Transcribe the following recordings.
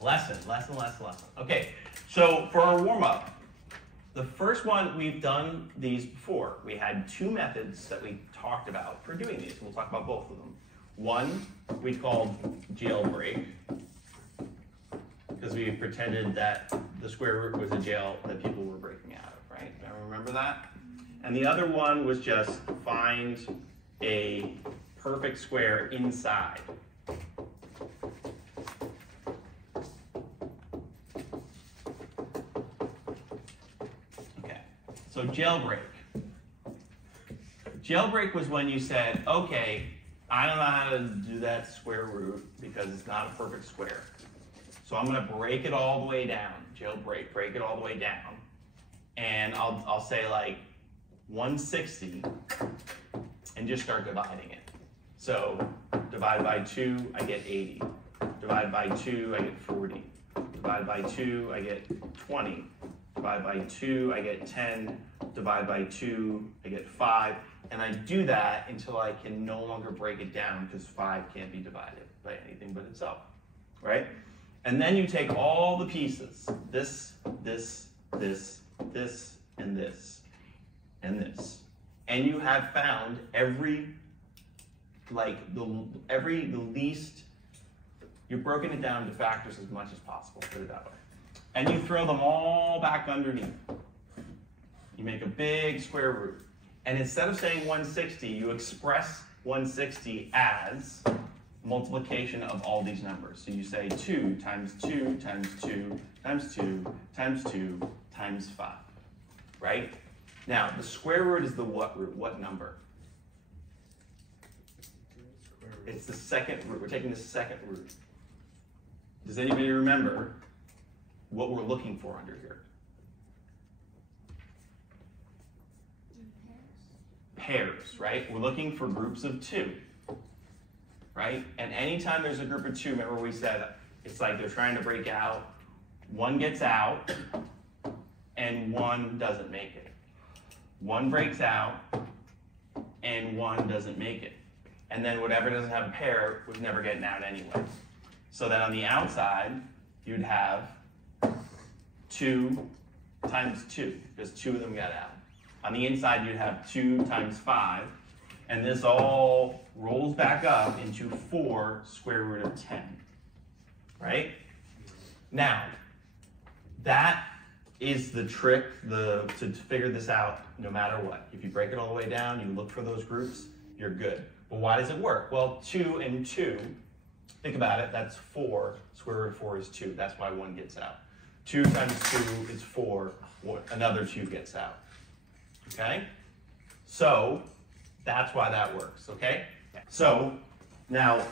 Lesson. Okay, so for our warm-up, the first one, we've done these before. We had two methods that we talked about for doing these. We'll talk about both of them. One we called jailbreak, because we pretended that the square root was a jail that people were breaking out of, right? Remember that? And the other one was just find a perfect square inside. Okay, so jailbreak. Jailbreak was when you said, okay, I don't know how to do that square root because it's not a perfect square. So I'm going to break it all the way down. Jailbreak, break it all the way down. And I'll say like 160 and just start dividing it. So divide by 2, I get 80. Divide by 2, I get 40. Divide by 2, I get 20. Divide by 2, I get 10. Divide by 2, I get 5. And I do that until I can no longer break it down because 5 can't be divided by anything but itself, right? And then you take all the pieces, this, this, this, this, and this, and this. And you have found every, the least, you've broken it down to factors as much as possible, put it that way. And you throw them all back underneath. You make a big square root. And instead of saying 160, you express 160 as multiplication of all these numbers. So you say 2 times 2 times 2 times 2 times 2 times 5, right? Now, the square root is the what root? What number? It's the second root. We're taking the second root. Does anybody remember what we're looking for under here? Pairs, right? We're looking for groups of 2, right? And anytime there's a group of 2, remember we said it's like they're trying to break out. One gets out, and one doesn't make it. One breaks out, and one doesn't make it. And then whatever doesn't have a pair was never getting out anyway. So then on the outside, you'd have 2 times 2, because 2 of them got out. On the inside, you'd have 2 times 5, and this all rolls back up into 4 square root of 10, right? Now, that is the trick to figure this out no matter what. If you break it all the way down, you look for those groups, you're good. But why does it work? Well, 2 and 2, think about it, that's 4. Square root of 4 is 2. That's why 1 gets out. 2 times 2 is 4. Another 2 gets out. Okay? So that's why that works, okay? So now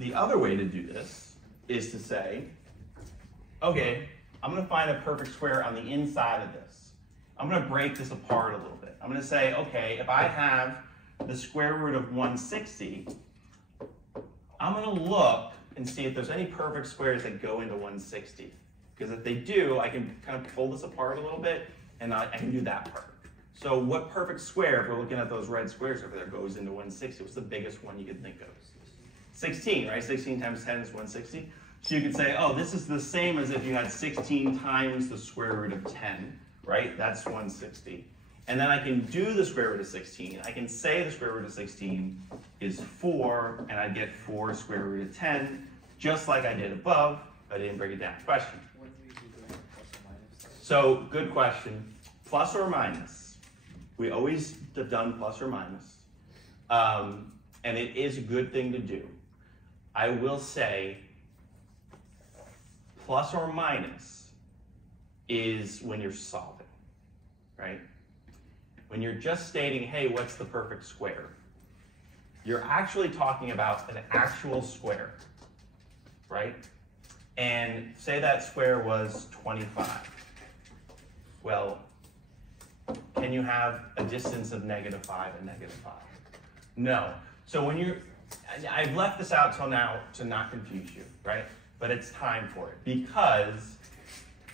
the other way to do this is to say, okay, I'm going to find a perfect square on the inside of this. I'm going to break this apart a little bit. I'm going to say, okay, if I have the square root of 160, I'm going to look and see if there's any perfect squares that go into 160. Because if they do, I can kind of pull this apart a little bit, and I can do that part. So what perfect square, if we're looking at those red squares over there, goes into 160? What's the biggest one you could think of? 16, right? 16 times 10 is 160. So you could say, oh, this is the same as if you had 16 times the square root of 10, right? That's 160. And then I can do the square root of 16. I can say the square root of 16 is 4, and I get 4 square root of 10, just like I did above. I didn't break it down. Question? What do we do with plus or minus? So, good question. Plus or minus. We always have done plus or minus. And it is a good thing to do. I will say plus or minus is when you're solving, right? When you're just stating, hey, what's the perfect square? You're actually talking about an actual square, right? And say that square was 25. Well, can you have a distance of -5 and -5? No. So when you're, I've left this out till now to not confuse you, right? But it's time for it, because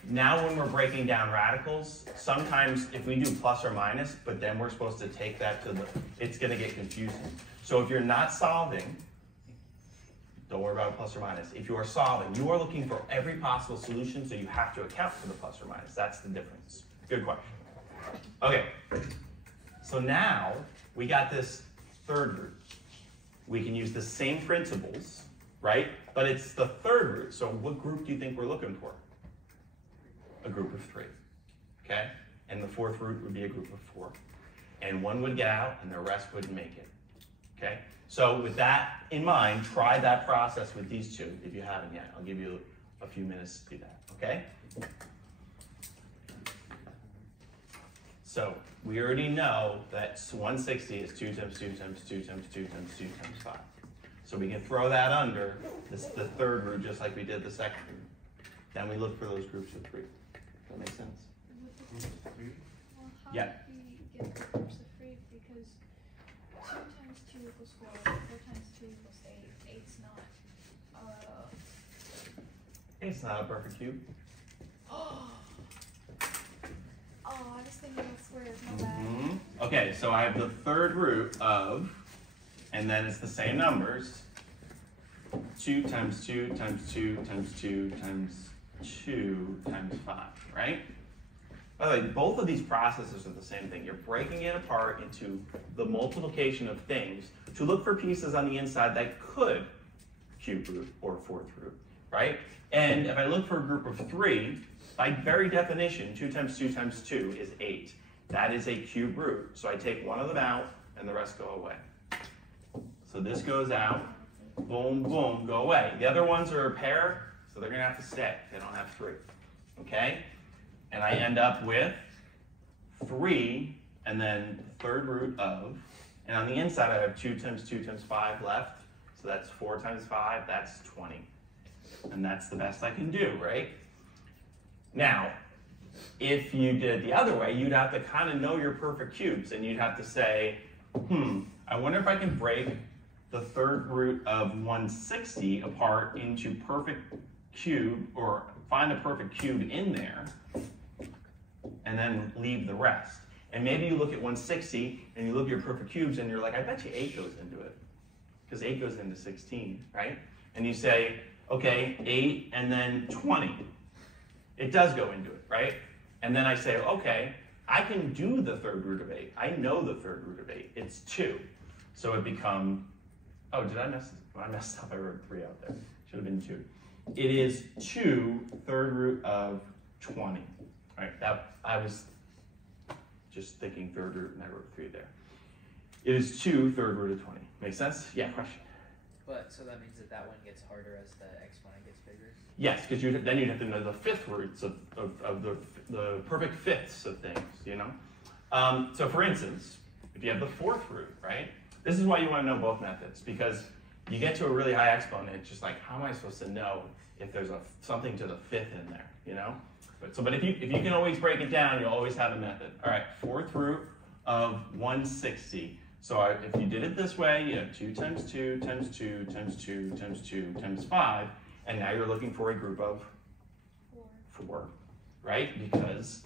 now when we're breaking down radicals, sometimes if we do plus or minus, but then we're supposed to take that to the, it's going to get confusing. So if you're not solving, Don't worry about a plus or minus. If you are solving, you are looking for every possible solution, so you have to account for the plus or minus. That's the difference. Good question. Okay, so now we got this third root. We can use the same principles, right? But it's the third root, so what group do you think we're looking for? A group of 3, okay? And the fourth root would be a group of 4. And one would get out, and the rest wouldn't make it, okay? So with that in mind, try that process with these two if you haven't yet. I'll give you a few minutes to do that, okay? So we already know that 160 is 2 times 2 times 2 times 2 times 2 times 5. So we can throw that under the third root just like we did the second root. Then we look for those groups of 3. Does that make sense? Well, how Yeah. do we get the groups of 3? Because 2 times 2 equals 4, 4 times 2 equals 8. 8's not, It's not a perfect cube. oh, I was thinking of squares, my bad. Okay, so I have the third root of, and then it's the same numbers, 2 times 2 times 2 times 2 times 2 times 5, right? By the way, both of these processes are the same thing. You're breaking it apart into the multiplication of things to look for pieces on the inside that could cube root or fourth root, right? And if I look for a group of 3, by very definition, 2 times 2 times 2 is 8. That is a cube root. So I take one of them out and the rest go away. So this goes out, boom, boom, go away. The other ones are a pair, so they're gonna have to stay. They don't have 3, okay? And I end up with 3, and then the third root of, and on the inside I have 2 times 2 times 5 left, so that's 4 times 5, that's 20. And that's the best I can do, right? Now, if you did it the other way, you'd have to kind of know your perfect cubes, and you'd have to say, I wonder if I can break the third root of 160 apart into perfect cube, or find a perfect cube in there, and then leave the rest. And maybe you look at 160, and you look at your perfect cubes, and you're like, I bet you 8 goes into it, because 8 goes into 16, right? And you say, okay, 8 and then 20. It does go into it, right? And then I say, okay, I can do the third root of 8. I know the third root of 8. It's 2. So it becomes, oh, I messed up. I wrote 3 out there. Should have been 2. It is 2 third root of 20. All right, that I was just thinking third root and I wrote 3 there. It is 2 third root of 20. Make sense? Yeah, question. But, so that means that one gets harder as the exponent gets bigger? Yes, because then you'd have to know the fifth roots of the perfect fifths of things, you know? So for instance, if you have the fourth root, right? This is why you want to know both methods, because you get to a really high exponent, it's just like, how am I supposed to know if there's something to the fifth in there, you know? But if you can always break it down, you'll always have a method. All right, fourth root of 160. So if you did it this way, you have 2 times 2 times 2 times 2 times 2 times 5, and now you're looking for a group of 4, right? Because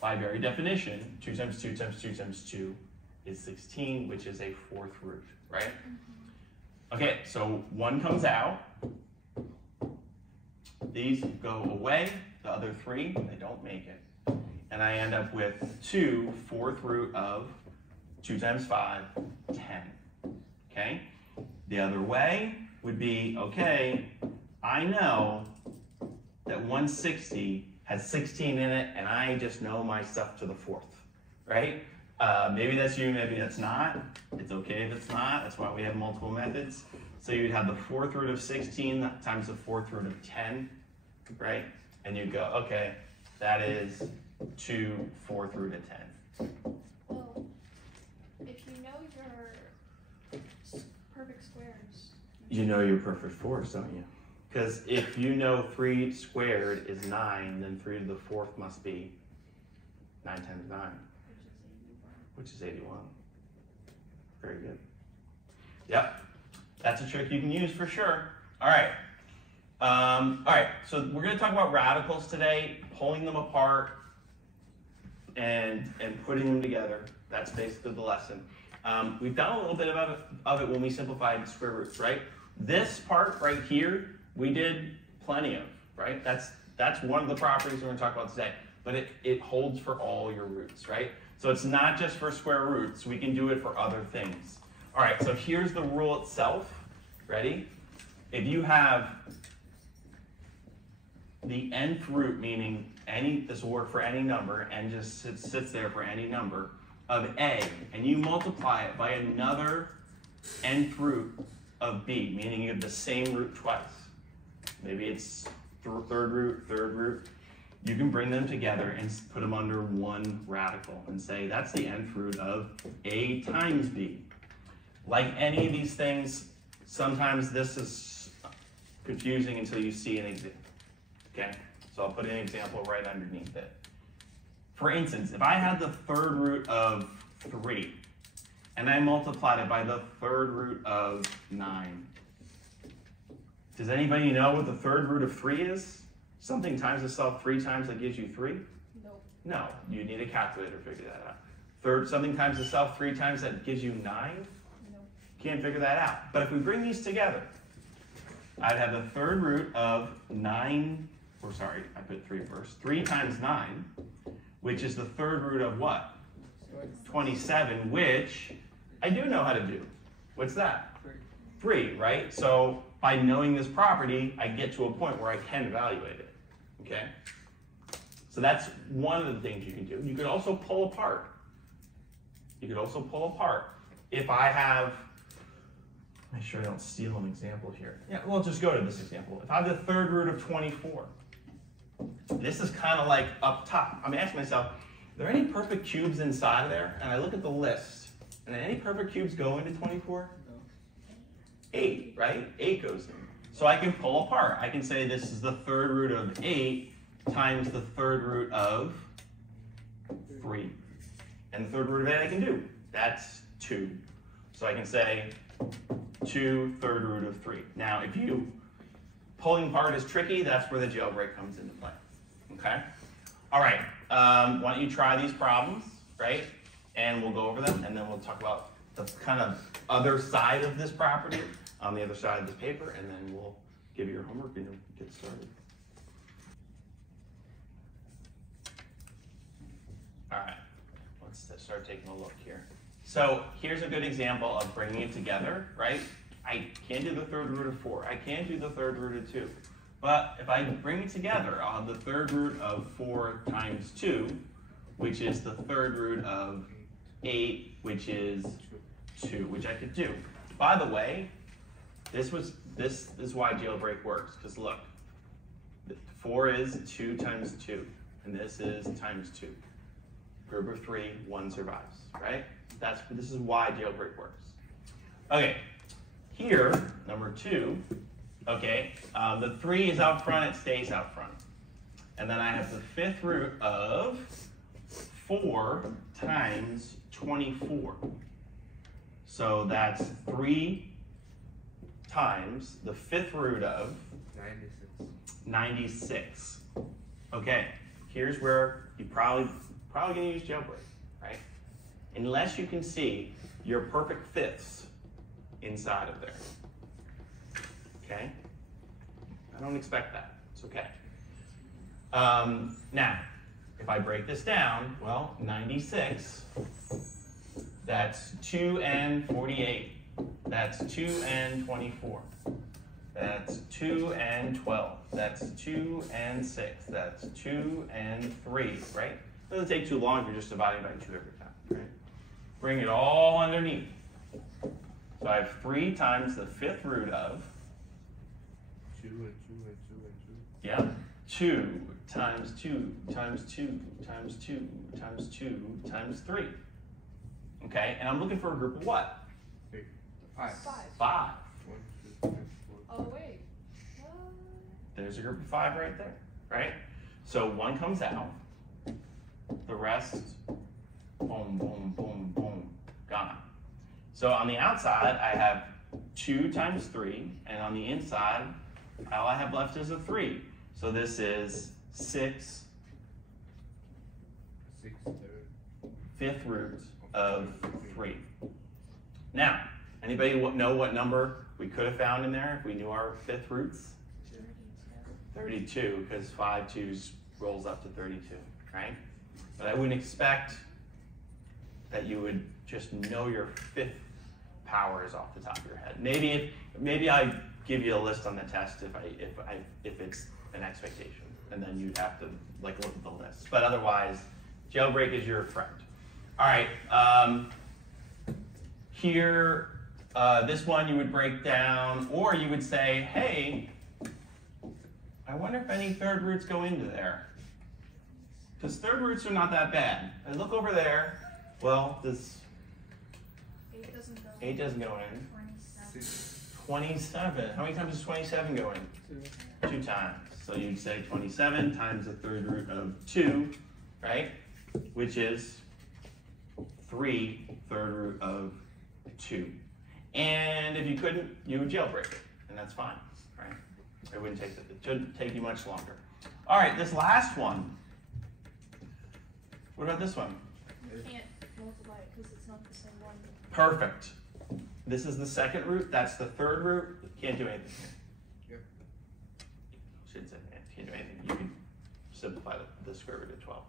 by very definition, 2 times 2 times 2 times 2 is 16, which is a fourth root, right? Okay, so 1 comes out. These go away. The other 3, they don't make it. And I end up with 2 fourth root of 2 times 5, 10. Okay? The other way would be, okay, I know that 160 has 16 in it, and I just know my stuff to the fourth, right? Maybe that's you, maybe that's not. It's okay if it's not. That's why we have multiple methods. So you'd have the fourth root of 16 times the fourth root of 10, right? And you'd go, okay, that is 2 fourth root of 10. Well, if you know your perfect squares. You know your perfect fours, don't you? Because if you know 3 squared is 9, then 3 to the fourth must be 9 times 9. Which is 81. Very good. Yep. That's a trick you can use for sure. All right. All right, so we're going to talk about radicals today, pulling them apart and putting them together. That's basically the lesson. We've done a little bit of it when we simplified square roots, right? This part right here, we did plenty of, right? That's one of the properties we're gonna talk about today, but it holds for all your roots, right? So it's not just for square roots, we can do it for other things. All right, so here's the rule itself, ready? If you have the nth root, meaning this will work for any number, and just sits there for any number, of a, and you multiply it by another nth root of b, meaning you have the same root twice. Maybe it's third root. You can bring them together and put them under one radical and say that's the nth root of a times b. Like any of these things, sometimes this is confusing until you see an example. Okay, so I'll put an example right underneath it. For instance, if I had the third root of 3, and I multiplied it by the third root of 9, does anybody know what the third root of 3 is? Something times itself 3 times that gives you 3? Nope. No, you need a calculator to figure that out. Something times itself 3 times that gives you 9? Nope. Can't figure that out. But if we bring these together, I'd have the third root of 9, or sorry, I put 3 first. 3 times 9, which is the third root of what? 27, which I do know how to do. What's that? 3, right? So by knowing this property, I get to a point where I can evaluate it, okay? So that's one of the things you can do. You could also pull apart. If I have, make sure I don't steal an example here. Yeah, well, just go to this example. If I have the third root of 24, this is kind of like up top. I'm asking myself, are there any perfect cubes inside of there? And I look at the list, and any perfect cubes go into 24? 8, right? 8 goes in. So I can pull apart. I can say this is the third root of 8 times the third root of 3. And the third root of 8 I can do. That's 2. So I can say 2 third root of 3. Now, if you pulling apart is tricky, that's where the jailbreak comes into play. Okay? All right. Why don't you try these problems, right? And we'll go over them, and then we'll talk about the kind of other side of this property on the other side of this paper, and then we'll give you your homework and get started. All right, let's start taking a look here. So here's a good example of bringing it together, right? I can't do the third root of 4. I can't do the third root of 2. But if I bring it together, I'll have the third root of 4 times 2, which is the third root of 8, which is 2, which I could do. By the way, this is why jailbreak works, because look, 4 is 2 times 2, and this is times 2. Group of 3, 1 survives, right? This is why jailbreak works. Okay, here, number 2, okay, the 3 is out front, it stays out front. And then I have the fifth root of 4 times 24. So that's 3 times the fifth root of 96. Okay, here's where you probably gonna use jailbreak, right? Unless you can see your perfect fifths inside of there. Okay? I don't expect that. It's okay. Now, if I break this down, well, 96, that's 2 and 48. That's 2 and 24. That's 2 and 12. That's 2 and 6. That's 2 and 3, right? It doesn't take too long if you're just dividing by 2 every time, right? Bring it all underneath. So I have 3 times the fifth root of 2 and 2 and 2 and 2. Yeah. 2 times 2 times 2 times 2 times 2 times 3. Okay, and I'm looking for a group of what? 5. 5. 1, 2, 3, 4. Oh, wait. There's a group of 5 right there, right? So 1 comes out. The rest, boom, boom, boom, boom, gone. So on the outside, I have 2 times 3, and on the inside, all I have left is a 3. So this is 6 fifth roots of 3. Now, anybody know what number we could have found in there if we knew our fifth roots? 32, because 5 2s rolls up to 32, right? But I wouldn't expect that you would just know your fifth powers off the top of your head. Maybe I give you a list on the test if it's an expectation, and then you'd have to like look at the list. But otherwise, jailbreak is your friend. All right, here, this one you would break down, or you would say, hey, I wonder if any third roots go into there. Because third roots are not that bad. I look over there, well, this 8 doesn't go in. 27. How many times does 27 go in? 2 times. So you'd say 27 times the third root of 2, right? Which is 3 third root of 2. And if you couldn't, you would jailbreak it, and that's fine, right? It wouldn't take, it shouldn't take you much longer. All right, this last one. What about this one? You can't multiply it because it's not the same one. Perfect. This is the second root. That's the third root. Can't do anything here. Yep. Shouldn't say can't do anything. You can simplify the square root of 12.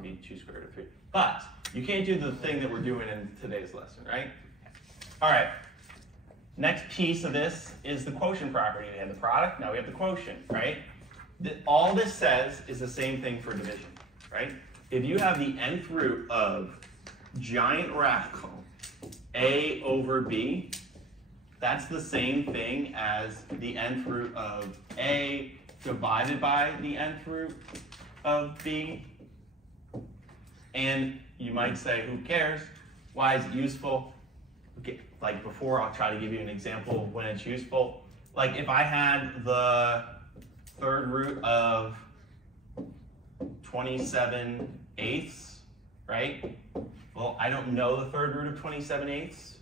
Maybe 2 square root of 3. But you can't do the thing that we're doing in today's lesson, right? All right. Next piece of this is the quotient property. We have the product. Now we have the quotient, right? All this says is the same thing for division, right? If you have the nth root of giant radical a over b, that's the same thing as the nth root of a divided by the nth root of b. And you might say, who cares? Why is it useful? Okay, like before, I'll try to give you an example of when it's useful. Like if I had the third root of 27/8, right? Well, I don't know the third root of 27/8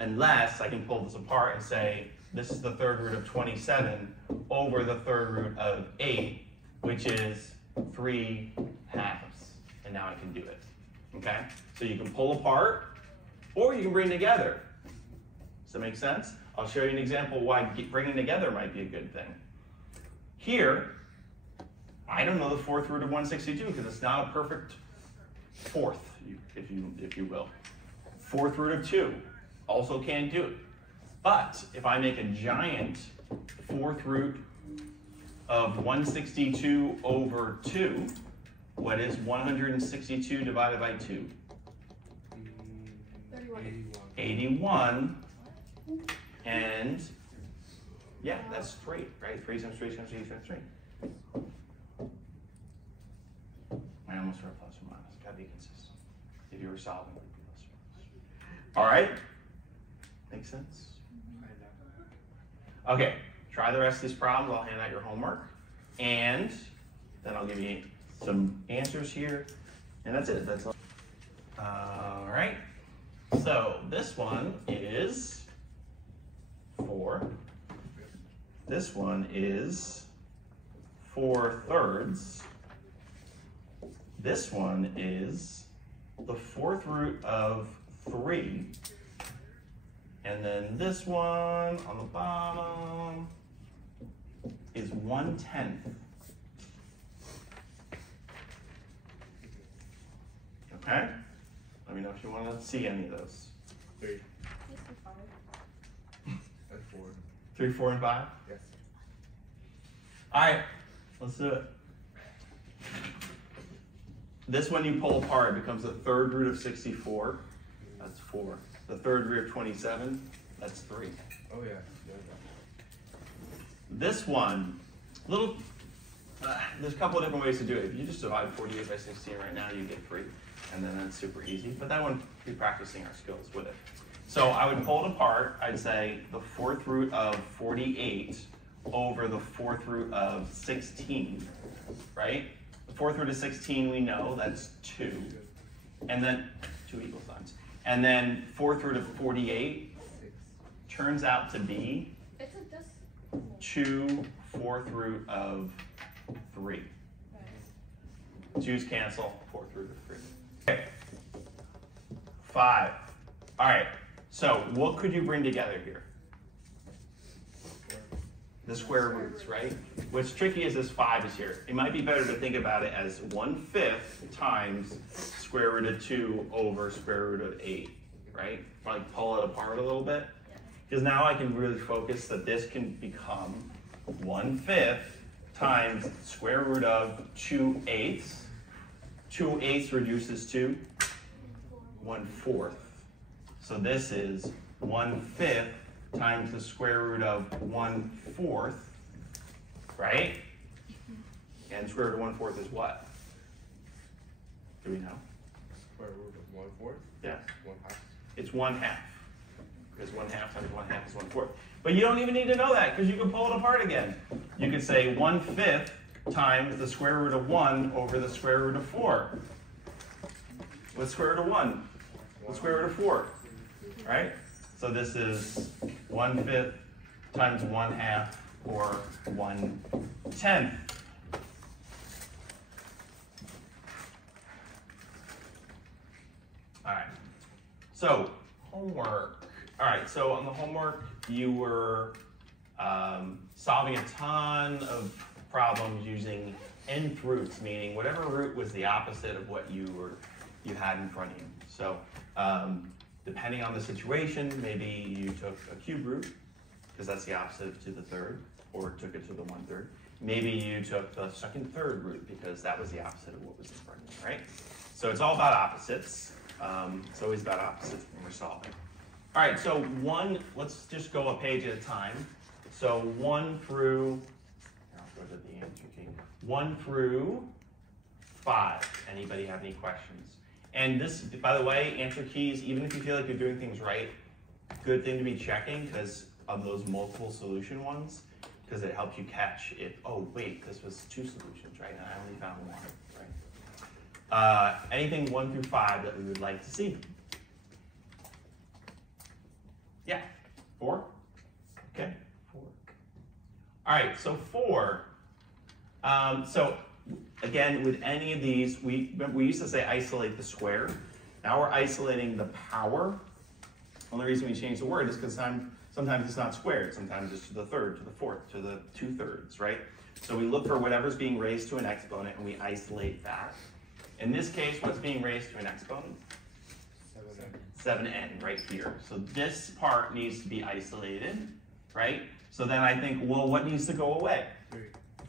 unless I can pull this apart and say, this is the third root of 27 over the third root of 8, which is 3 halves. And now I can do it, okay? So you can pull apart, or you can bring together. Does that make sense? I'll show you an example why bringing together might be a good thing. Here, I don't know the fourth root of 162 because it's not a perfect fourth, if you will. Fourth root of 2, also can't do it. But if I make a giant fourth root of 162 over 2, what is 162 divided by 2? 81. And yeah, that's 3, right? 3 times 3 times 3 times 3. I almost wrote plus or minus. Gotta be consistent. If you were solving, it would be plus or minus. All right? Make sense? Okay, try the rest of these problems. I'll hand out your homework. And then I'll give you some answers here. And that's it. That's all. All right. So this one is 4. This one is 4/3. This one is the fourth root of 3. And then this one on the bottom is 1/10. Okay? Let me know if you want to see any of those. 3. Let's do 5. And 4. 3, 4, and 5? Yes. All right, let's do it. This one you pull apart, it becomes the third root of 64. That's 4. The third root of 27, that's 3. Oh yeah. This one, there's a couple of different ways to do it. If you just divide 48 by 16 right now, you get 3. And then that's super easy. But that one, we're practicing our skills with it. So I would pull it apart. I'd say the fourth root of 48 over the fourth root of 16, right? The fourth root of 16, we know that's 2. And then 2 equal signs. And then fourth root of 48 turns out to be It's a decimal. 2 fourth root of 3. Right. 2's cancel, fourth root of 3. Okay. 5. All right. So what could you bring together here? The square roots, right? What's tricky is this 5 is here. It might be better to think about it as 1/5 times square root of 2 over square root of 8, right? Like pull it apart a little bit. Because now I can really focus that this can become 1/5 times square root of 2/8. 2/8 reduces to 1/4. So this is 1/5 times the square root of 1/4, right? And square root of 1/4 is what? Do we know? Square root of 1/4? Yes. 1/2. It's 1/2. Because 1/2 times 1/2 is 1/4. But you don't even need to know that because you can pull it apart again. You could say 1/5 times the square root of 1 over the square root of 4. What's square root of 1? What's square root of 4? Right? So this is 1/5 times 1/2 or 1/10. All right. So homework. All right. So on the homework, you were solving a ton of problems using nth roots, meaning whatever root was the opposite of what you had in front of you. So depending on the situation, maybe you took a cube root, because that's the opposite to the third, or took it to the 1/3. Maybe you took the second third root, because that was the opposite of what was in front of you, right? So it's all about opposites. It's always about opposites when we're solving. All right, so let's just go a page at a time. So 1 through, I'll go to the answer key. 1 through 5. Anybody have any questions? And this, by the way, answer keys, even if you feel like you're doing things right, good thing to be checking because of those multiple solution ones, because it helps you catch if, oh wait, this was 2 solutions, right? And I only found 1, right? Anything 1 through 5 that we would like to see? Yeah, 4? Okay, 4. All right, so 4. So again, with any of these, we used to say isolate the square. Now we're isolating the power. Only reason we change the word is because sometimes it's not squared. Sometimes it's to the third, to the fourth, to the 2/3, right? So we look for whatever's being raised to an exponent and we isolate that. In this case, what's being raised to an exponent? 7n right here. So this part needs to be isolated, right? So then I think, well, what needs to go away?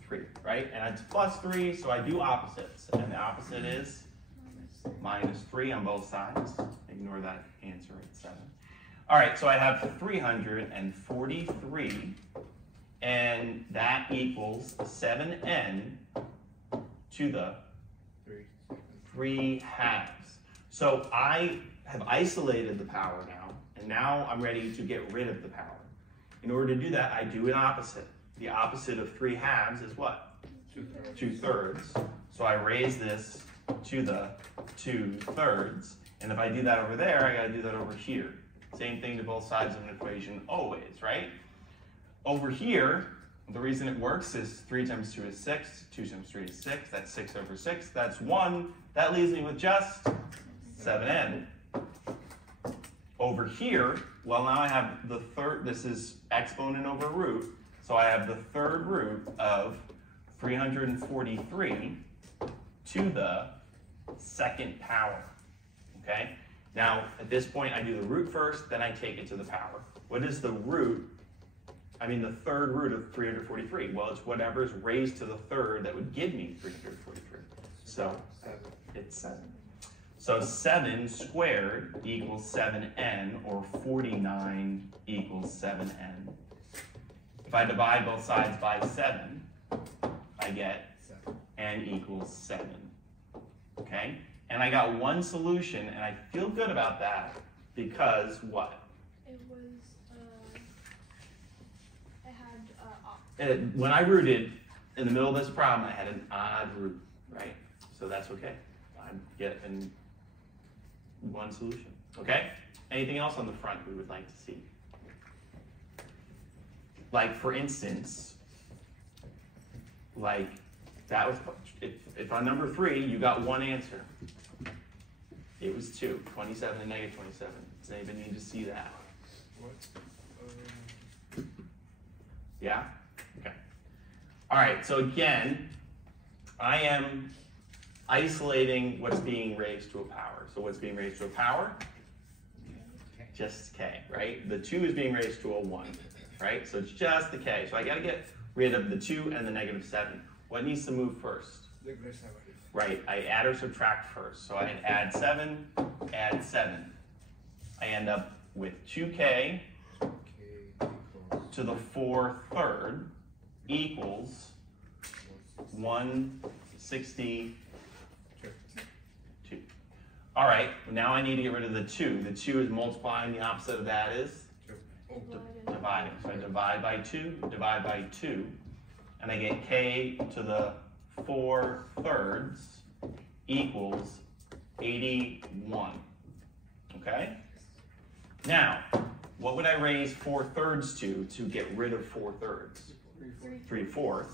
3, right? And it's +3, so I do opposites. And the opposite is -3 on both sides. Ignore that answer at 7. All right, so I have 343, and that equals 7n to the 3/2. So I have isolated the power now, and now I'm ready to get rid of the power. In order to do that, I do an opposite. The opposite of 3/2 is what? 2/3. So I raise this to the 2/3, and if I do that over there, I got to do that over here. Same thing to both sides of an equation always, right? Over here, the reason it works is 3 times 2 is 6, 2 times 3 is 6, that's 6 over 6, that's 1. That leaves me with just 7n. Over here, well, now I have the third, this is exponent over root, so I have the third root of 343 to the 2nd power, okay? Now, at this point, I do the root first, then I take it to the power. What is the root, the third root of 343? Well, it's whatever's raised to the third that would give me 343. So, it's 7. So 7 squared equals 7n, or 49 equals 7n. If I divide both sides by 7, I get n equals 7. Okay? And I got one solution, and I feel good about that because what? It was, I had, When I rooted in the middle of this problem, I had an odd root, right? So that's okay. I get one solution. Okay? Anything else on the front we would like to see? Like, for instance, like that was, if on number 3 you got one answer. It was 2. 27 and negative 27. Does anybody need to see that? What? Yeah? Okay. All right, so again, I am isolating what's being raised to a power. So what's being raised to a power? Okay. Just k, right? The 2 is being raised to a 1, right? So it's just the k. So I got to get rid of the 2 and the negative 7. What needs to move first? Negative 7. Right, I add or subtract first. So I add 7, add 7. I end up with 2k K equals to the 4/3 equals 162. All right, now I need to get rid of the 2. The 2 is multiplying. The opposite of that is dividing. So I divide by 2, divide by 2, and I get k to the 4/3 equals 81. Okay? Now, what would I raise 4/3 to get rid of 4/3? 3/4,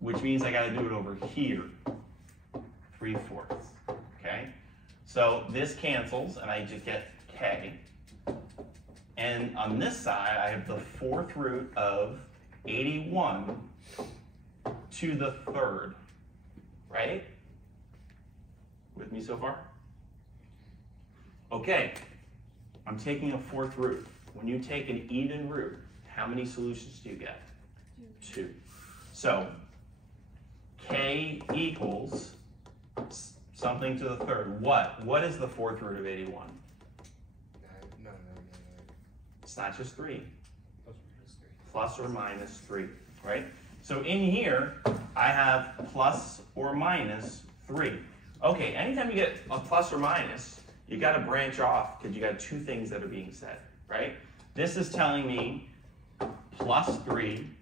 which means I got to do it over here. 3/4. Okay? So this cancels, and I just get k. And on this side, I have the 4th root of 81 to the 3rd. Right? With me so far? Okay. I'm taking a 4th root. When you take an even root, how many solutions do you get? 2. So, k equals something to the 3rd. What? What is the 4th root of 81? No. It's not just 3. Just 3. Plus or minus 3, right? So in here, I have plus or minus 3. Okay, anytime you get a plus or minus, you got to branch off because you got 2 things that are being said, right? This is telling me plus 3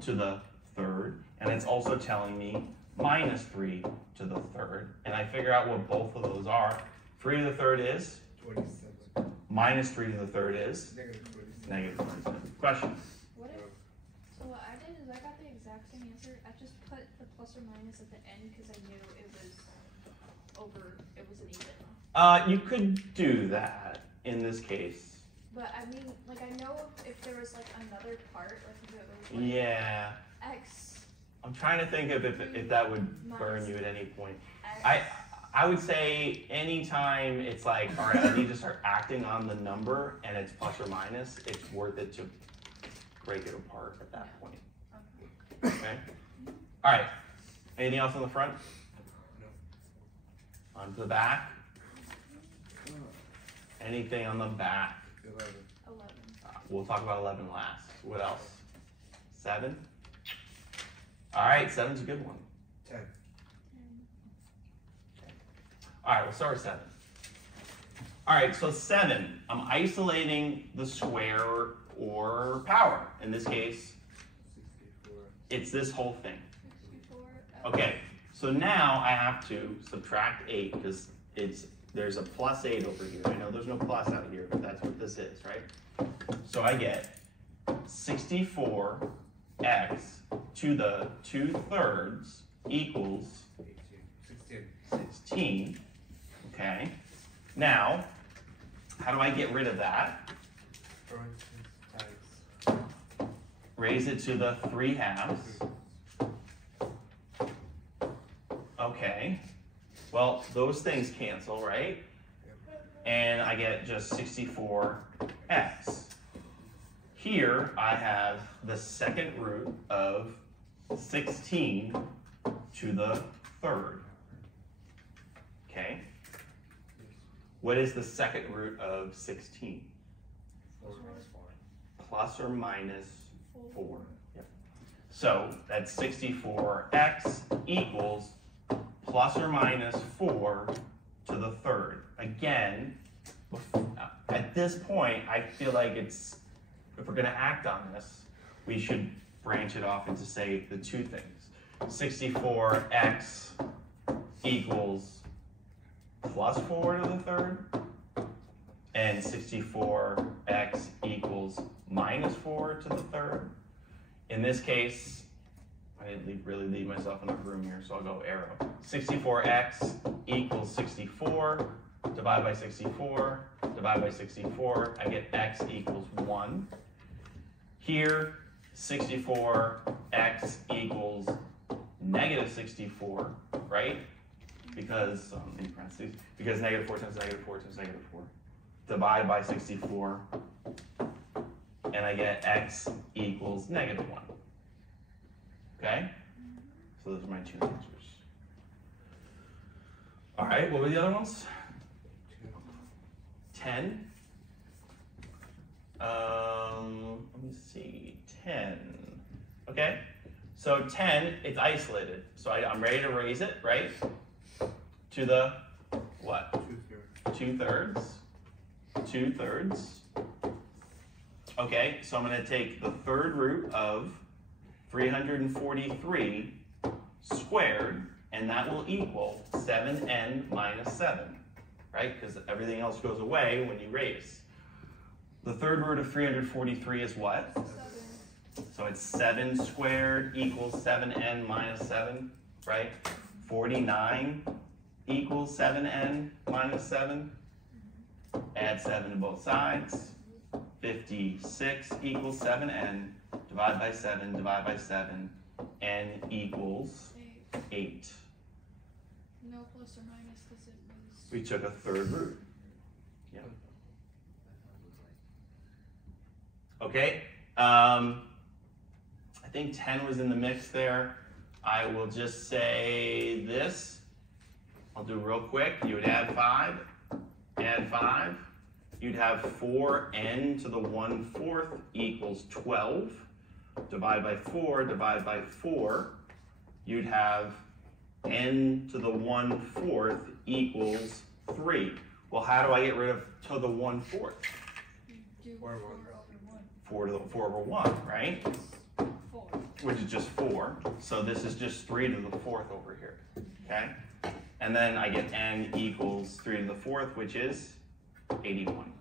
to the 3rd, and it's also telling me minus 3 to the 3rd, and I figure out what both of those are. 3 to the 3rd is? 27. Minus 3 to the 3rd is? Negative 27. Negative 27. Question? What if, so what I did is I got the exact same answer. I just put the plus or minus at the end because I knew it was it was an even. You could do that in this case. But I mean, like I know if there was like another part, like if it was like Yeah. x, I'm trying to think of if that would burn you at any point. x. I would say anytime it's like, all right, I need to start acting on the number and it's plus or minus, it's worth it to break it apart at that point. Okay? All right. Anything else on the front? No. On to the back? Anything on the back? 11. 11. We'll talk about 11 last. What else? 7? All right, 7's a good one. 10. All right, we'll start with 7. All right, so 7, I'm isolating the square or power. In this case, 64. it's this whole thing. 64. Okay, so now I have to subtract 8 because there's a plus 8 over here. I know there's no plus out here, but that's what this is, right? So I get 64x to the 2/3 equals 16. Okay. Now, how do I get rid of that? Raise it to the 3/2. Okay. Well, those things cancel, right? And I get just 64x. Here, I have the 2nd root of 16 to the 3rd. Okay? What is the 2nd root of 16? Plus or minus 4. Yep. So that's 64x equals plus or minus 4 to the 3rd. Again, at this point, I feel like if we're going to act on this, we should branch it off into, say, the 2 things. 64x equals plus 4 to the 3rd, and 64x equals minus 4 to the 3rd. In this case, I didn't really leave myself enough room here, so I'll go arrow. 64x equals 64, divide by 64, divide by 64, I get x equals 1. Here, 64x equals negative 64, right? Because, in parentheses, because negative 4 times negative 4 times negative 4. Divide by 64, and I get x equals negative 1. Okay? So those are my two answers. All right, what were the other ones? 10. Let me see, 10. Okay, so 10, it's isolated. So I'm ready to raise it, right? To the, what? 2/3. 2/3. Okay, so I'm going to take the third root of 343 squared, and that will equal 7n minus 7, right? Because everything else goes away when you raise. The third root of 343 is what? 7. So it's 7 squared equals 7n minus 7, right? 49 equals 7n minus 7. Add 7 to both sides. 56 equals 7n. Divide by 7, divide by 7. N equals 8. No plus or minus because it was. We took a third root. Yeah. Okay. I think 10 was in the mix there. I will just say this. I'll do real quick. You would add 5. Add 5. You'd have 4n to the 1/4 equals 12. Divide by 4, divide by 4. You'd have n to the 1/4 equals 3. Well, how do I get rid of to the 1/4? Do 4 over 1. 4 to the 4 over 1, right? 4. Which is just 4. So this is just 3 to the 4th over here, okay? And then I get n equals 3 to the 4th, which is 81.